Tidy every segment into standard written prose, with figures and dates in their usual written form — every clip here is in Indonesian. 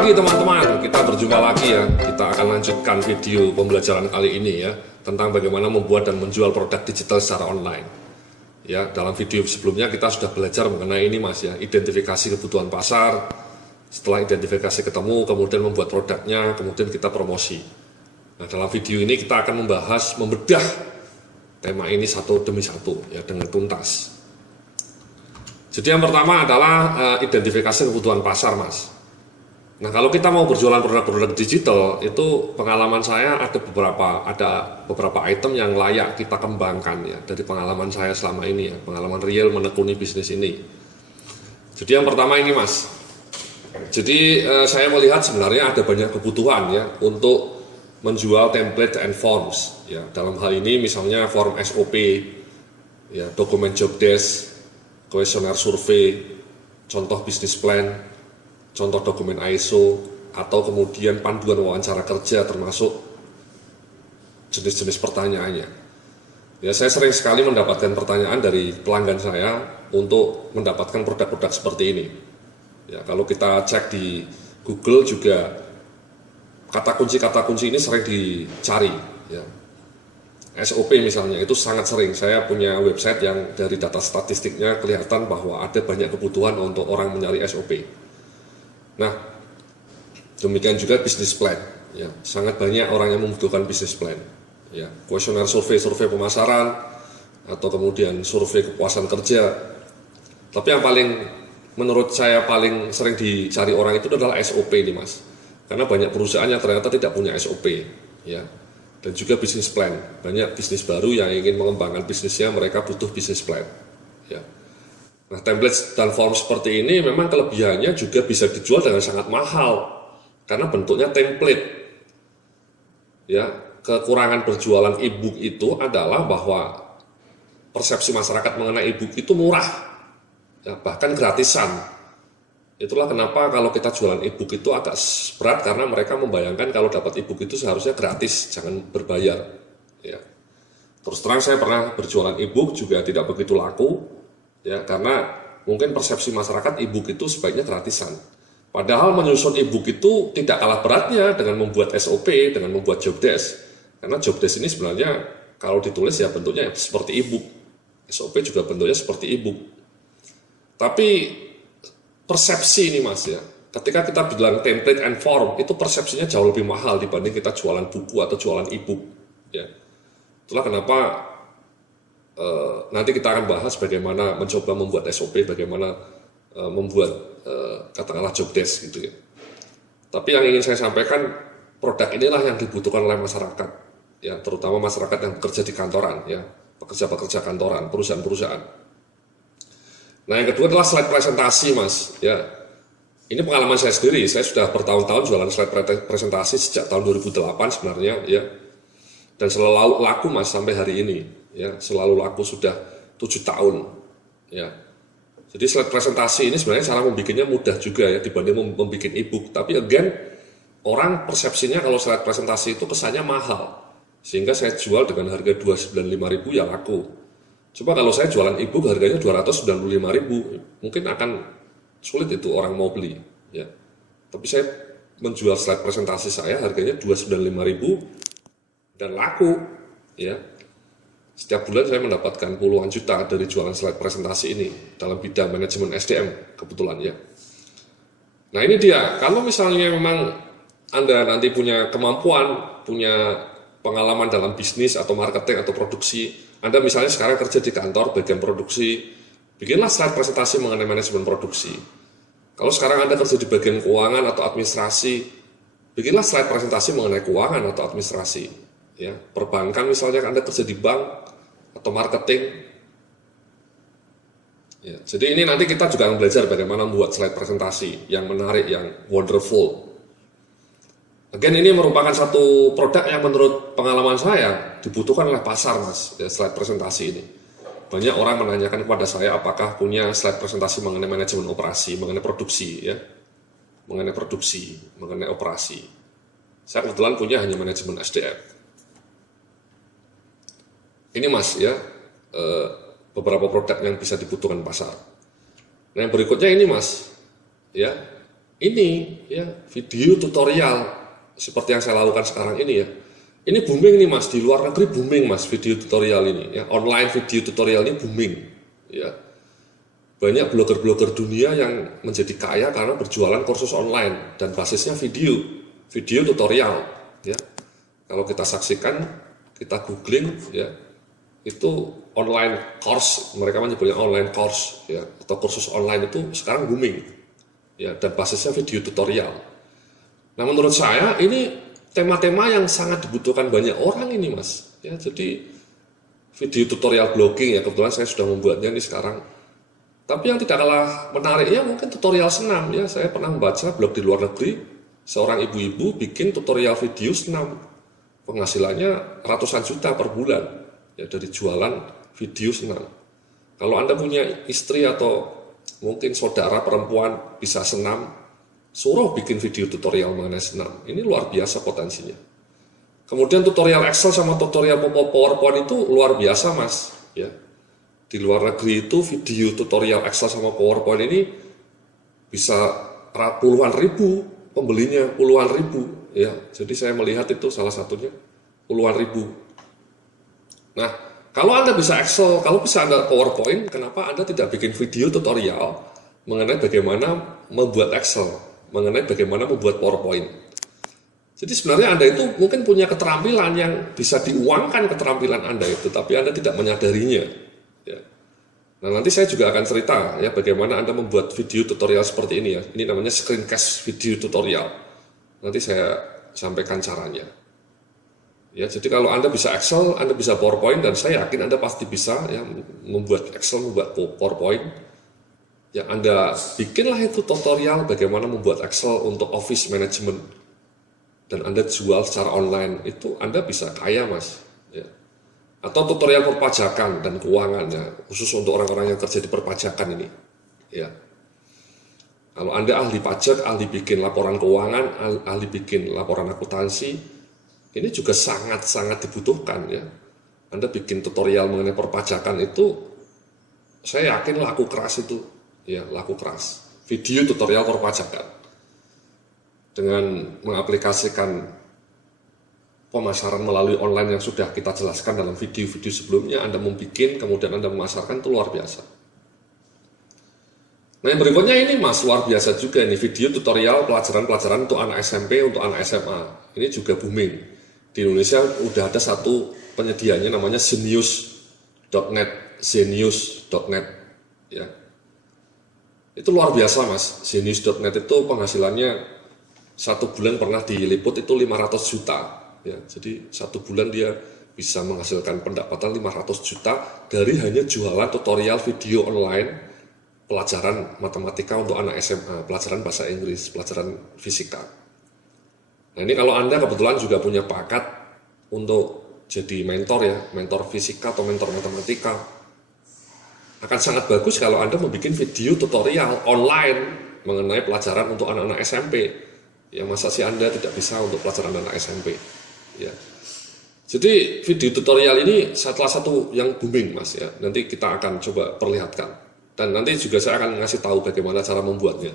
pagi teman-teman, kita berjumpa lagi ya. Kita akan lanjutkan video pembelajaran kali ini ya, tentang bagaimana membuat dan menjual produk digital secara online. Ya, dalam video sebelumnya kita sudah belajar mengenai ini Mas ya, identifikasi kebutuhan pasar. Setelah identifikasi ketemu, kemudian membuat produknya, kemudian kita promosi. Nah, dalam video ini kita akan membahas, membedah tema ini satu demi satu ya, dengan tuntas. Jadi yang pertama adalah identifikasi kebutuhan pasar, Mas. Nah, kalau kita mau berjualan produk-produk digital, itu pengalaman saya ada beberapa item yang layak kita kembangkan ya, dari pengalaman saya selama ini ya, pengalaman real menekuni bisnis ini. Jadi yang pertama ini Mas, jadi saya melihat sebenarnya ada banyak kebutuhan ya untuk menjual template and forms ya. Dalam hal ini misalnya form SOP, ya, dokumen job desk, kuesioner survei, contoh bisnis plan, contoh dokumen ISO, atau kemudian panduan wawancara kerja termasuk jenis-jenis pertanyaannya. Ya, saya sering sekali mendapatkan pertanyaan dari pelanggan saya untuk mendapatkan produk-produk seperti ini. Ya, kalau kita cek di Google juga kata kunci ini sering dicari. Ya. SOP misalnya itu sangat sering. Saya punya website yang dari data statistiknya kelihatan bahwa ada banyak kebutuhan untuk orang mencari SOP. Nah, demikian juga bisnis plan. Ya, sangat banyak orang yang membutuhkan bisnis plan. Ya, kuesioner survei pemasaran, atau kemudian survei kepuasan kerja. Tapi yang menurut saya paling sering dicari orang itu adalah SOP nih Mas. Karena banyak perusahaan yang ternyata tidak punya SOP. Ya, dan juga bisnis plan. Banyak bisnis baru yang ingin mengembangkan bisnisnya, mereka butuh bisnis plan. Ya. Nah, template dan form seperti ini memang kelebihannya juga bisa dijual dengan sangat mahal karena bentuknya template. Ya, kekurangan berjualan e-book itu adalah bahwa persepsi masyarakat mengenai e-book itu murah, ya, bahkan gratisan. Itulah kenapa kalau kita jualan e-book itu agak berat karena mereka membayangkan kalau dapat e-book itu seharusnya gratis, jangan berbayar. Ya. Terus terang saya pernah berjualan e-book juga tidak begitu laku. Ya, karena mungkin persepsi masyarakat e-book itu sebaiknya gratisan. Padahal menyusun e-book itu tidak kalah beratnya dengan membuat SOP, dengan membuat job desk. Karena job desk ini sebenarnya kalau ditulis ya bentuknya seperti e-book. SOP juga bentuknya seperti e-book. Tapi persepsi ini Mas ya, ketika kita bilang template and form, itu persepsinya jauh lebih mahal dibanding kita jualan buku atau jualan e-book. Ya. Itulah kenapa nanti kita akan bahas bagaimana mencoba membuat SOP, bagaimana membuat katakanlah job desk gitu ya. Tapi yang ingin saya sampaikan, produk inilah yang dibutuhkan oleh masyarakat, ya, terutama masyarakat yang bekerja di kantoran, ya, pekerja-pekerja kantoran, perusahaan-perusahaan. Nah, yang kedua adalah slide presentasi, Mas. Ya, ini pengalaman saya sendiri. Saya sudah bertahun-tahun jualan slide presentasi sejak tahun 2008 sebenarnya, ya, dan selalu laku Mas sampai hari ini. Ya, selalu laku sudah 7 tahun. Ya. Jadi slide presentasi ini sebenarnya cara membuatnya mudah juga ya dibanding membuat e-book. Tapi again, orang persepsinya kalau slide presentasi itu kesannya mahal. Sehingga saya jual dengan harga 295.000 ya laku. Coba kalau saya jualan e-book harganya 295.000, mungkin akan sulit itu orang mau beli, ya. Tapi saya menjual slide presentasi saya harganya 295.000 dan laku, ya. Setiap bulan saya mendapatkan puluhan juta dari jualan slide presentasi ini dalam bidang manajemen SDM kebetulan ya. Nah ini dia, kalau misalnya memang Anda nanti punya kemampuan, punya pengalaman dalam bisnis atau marketing atau produksi, Anda misalnya sekarang kerja di kantor bagian produksi, bikinlah slide presentasi mengenai manajemen produksi. Kalau sekarang Anda kerja di bagian keuangan atau administrasi, bikinlah slide presentasi mengenai keuangan atau administrasi. Ya, perbankan misalnya Anda kerja di bank atau marketing. Ya, jadi ini nanti kita juga akan belajar bagaimana membuat slide presentasi yang menarik, yang wonderful. Again, ini merupakan satu produk yang menurut pengalaman saya dibutuhkan oleh pasar Mas, ya, slide presentasi ini. Banyak orang menanyakan kepada saya apakah punya slide presentasi mengenai manajemen operasi, mengenai produksi, ya, mengenai operasi. Saya kebetulan punya hanya manajemen SDM. Ini Mas ya, beberapa produk yang bisa dibutuhkan pasar. Nah yang berikutnya ini Mas, ya, ini ya video tutorial seperti yang saya lakukan sekarang ini ya. Ini booming nih Mas, di luar negeri booming Mas video tutorial ini ya. Online video tutorial ini booming ya. Banyak blogger-blogger dunia yang menjadi kaya karena berjualan kursus online dan basisnya video tutorial ya. Kalau kita saksikan, kita googling ya, itu online course, mereka menyebutnya online course ya, atau kursus online itu sekarang booming ya, dan basisnya video tutorial. Nah menurut saya ini tema-tema yang sangat dibutuhkan banyak orang ini Mas ya. Jadi video tutorial blogging ya, kebetulan saya sudah membuatnya ini sekarang. Tapi yang tidak kalah menariknya mungkin tutorial senam ya. Saya pernah membaca blog di luar negeri, seorang ibu-ibu bikin tutorial video senam, penghasilannya ratusan juta per bulan ya dari jualan video senam. Kalau Anda punya istri atau mungkin saudara perempuan bisa senam, suruh bikin video tutorial mengenai senam. Ini luar biasa potensinya. Kemudian tutorial Excel sama tutorial PowerPoint itu luar biasa Mas ya. Di luar negeri itu video tutorial Excel sama PowerPoint ini bisa puluhan ribu pembelinya, puluhan ribu ya. Jadi saya melihat itu salah satunya puluhan ribu. Nah, kalau Anda bisa Excel, kalau bisa Anda PowerPoint, kenapa Anda tidak bikin video tutorial mengenai bagaimana membuat Excel, mengenai bagaimana membuat PowerPoint? Jadi sebenarnya Anda itu mungkin punya keterampilan yang bisa diuangkan keterampilan Anda itu, tapi Anda tidak menyadarinya. Ya. Nah nanti saya juga akan cerita ya bagaimana Anda membuat video tutorial seperti ini ya. Ini namanya screencast video tutorial. Nanti saya sampaikan caranya. Ya, jadi kalau Anda bisa Excel, Anda bisa PowerPoint, dan saya yakin Anda pasti bisa ya membuat Excel, membuat PowerPoint. Ya Anda bikinlah itu tutorial bagaimana membuat Excel untuk office management, dan Anda jual secara online, itu Anda bisa kaya Mas. Ya. Atau tutorial perpajakan dan keuangan ya, khusus untuk orang-orang yang kerja di perpajakan ini ya. Kalau Anda ahli pajak, ahli bikin laporan keuangan, ahli bikin laporan akuntansi, ini juga sangat-sangat dibutuhkan ya. Anda bikin tutorial mengenai perpajakan itu, saya yakin laku keras itu ya, laku keras video tutorial perpajakan dengan mengaplikasikan pemasaran melalui online yang sudah kita jelaskan dalam video-video sebelumnya. Anda membuat, kemudian Anda memasarkan, itu luar biasa. Nah yang berikutnya ini Mas, luar biasa juga ini video tutorial pelajaran-pelajaran untuk anak SMP, untuk anak SMA. Ini juga booming. Di Indonesia udah ada satu penyedianya namanya Zenius.net, Zenius.net ya. Itu luar biasa Mas. Zenius.net itu penghasilannya satu bulan pernah diliput itu 500 juta. Ya, jadi satu bulan dia bisa menghasilkan pendapatan 500 juta dari hanya jualan tutorial video online pelajaran matematika untuk anak SMA, pelajaran bahasa Inggris, pelajaran fisika. Nah ini kalau Anda kebetulan juga punya bakat untuk jadi mentor ya, mentor fisika atau mentor matematika, akan sangat bagus kalau Anda membuat video tutorial online mengenai pelajaran untuk anak-anak SMP. Ya masa sih Anda tidak bisa untuk pelajaran anak SMP? Ya. Jadi video tutorial ini salah satu yang booming Mas ya. Nanti kita akan coba perlihatkan. Dan nanti juga saya akan ngasih tahu bagaimana cara membuatnya.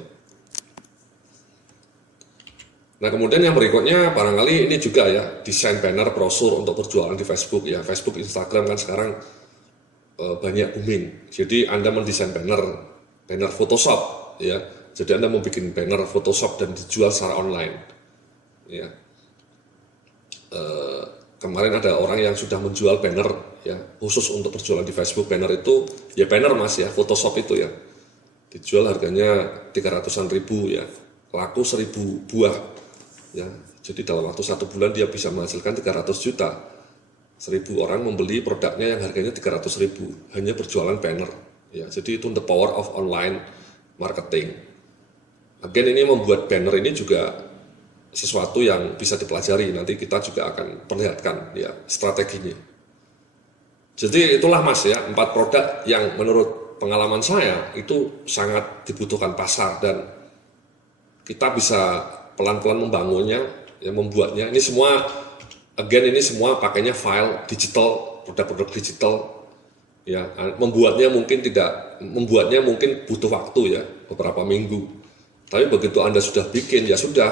Nah kemudian yang berikutnya barangkali ini juga ya, desain banner brosur untuk berjualan di Facebook ya. Facebook, Instagram kan sekarang banyak booming. Jadi Anda mendesain banner Photoshop ya. Jadi Anda mau bikin banner Photoshop dan dijual secara online ya. Kemarin ada orang yang sudah menjual banner ya khusus untuk berjualan di Facebook. Banner itu ya banner Mas ya, Photoshop itu ya, dijual harganya 300-an ribu ya, laku 1000 buah ya. Jadi dalam waktu 1 bulan dia bisa menghasilkan 300 juta. 1000 orang membeli produknya yang harganya 300 ribu hanya berjualan banner ya. Jadi itu the power of online marketing. Again ini membuat banner ini juga sesuatu yang bisa dipelajari, nanti kita juga akan perlihatkan ya strateginya. Jadi itulah Mas ya, 4 produk yang menurut pengalaman saya itu sangat dibutuhkan pasar dan kita bisa pelan-pelan membangunnya ya, membuatnya. Ini semua again ini semua pakainya file digital, produk-produk digital ya. Membuatnya mungkin butuh waktu ya, beberapa minggu. Tapi begitu Anda sudah bikin, ya sudah,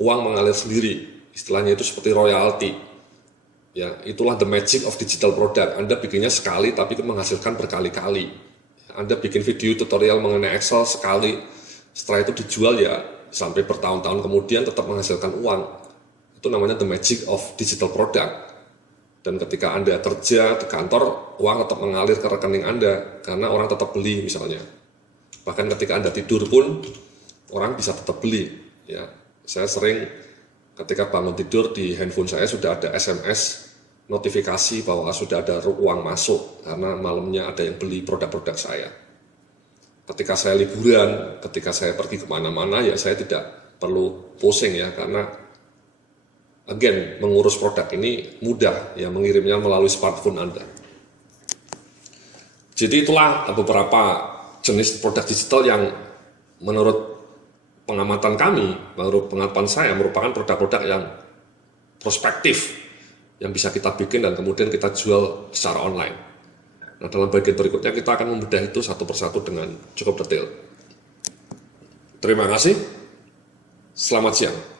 uang mengalir sendiri. Istilahnya itu seperti royalti. Ya, itulah the magic of digital product. Anda bikinnya sekali tapi menghasilkan berkali-kali. Anda bikin video tutorial mengenai Excel sekali, setelah itu dijual ya sampai bertahun-tahun kemudian tetap menghasilkan uang. Itu namanya the magic of digital product. Dan ketika Anda kerja di kantor, uang tetap mengalir ke rekening Anda karena orang tetap beli misalnya. Bahkan ketika Anda tidur pun orang bisa tetap beli. Ya, saya sering ketika bangun tidur di handphone saya sudah ada SMS notifikasi bahwa sudah ada uang masuk karena malamnya ada yang beli produk-produk saya. Ketika saya liburan, ketika saya pergi kemana-mana, ya saya tidak perlu pusing ya, karena again, mengurus produk ini mudah ya, mengirimnya melalui smartphone Anda. Jadi itulah beberapa jenis produk digital yang menurut pengamatan kami, menurut pengamatan saya merupakan produk-produk yang prospektif yang bisa kita bikin dan kemudian kita jual secara online. Nah, dalam bagian berikutnya kita akan membedah itu satu persatu dengan cukup detail. Terima kasih. Selamat siang.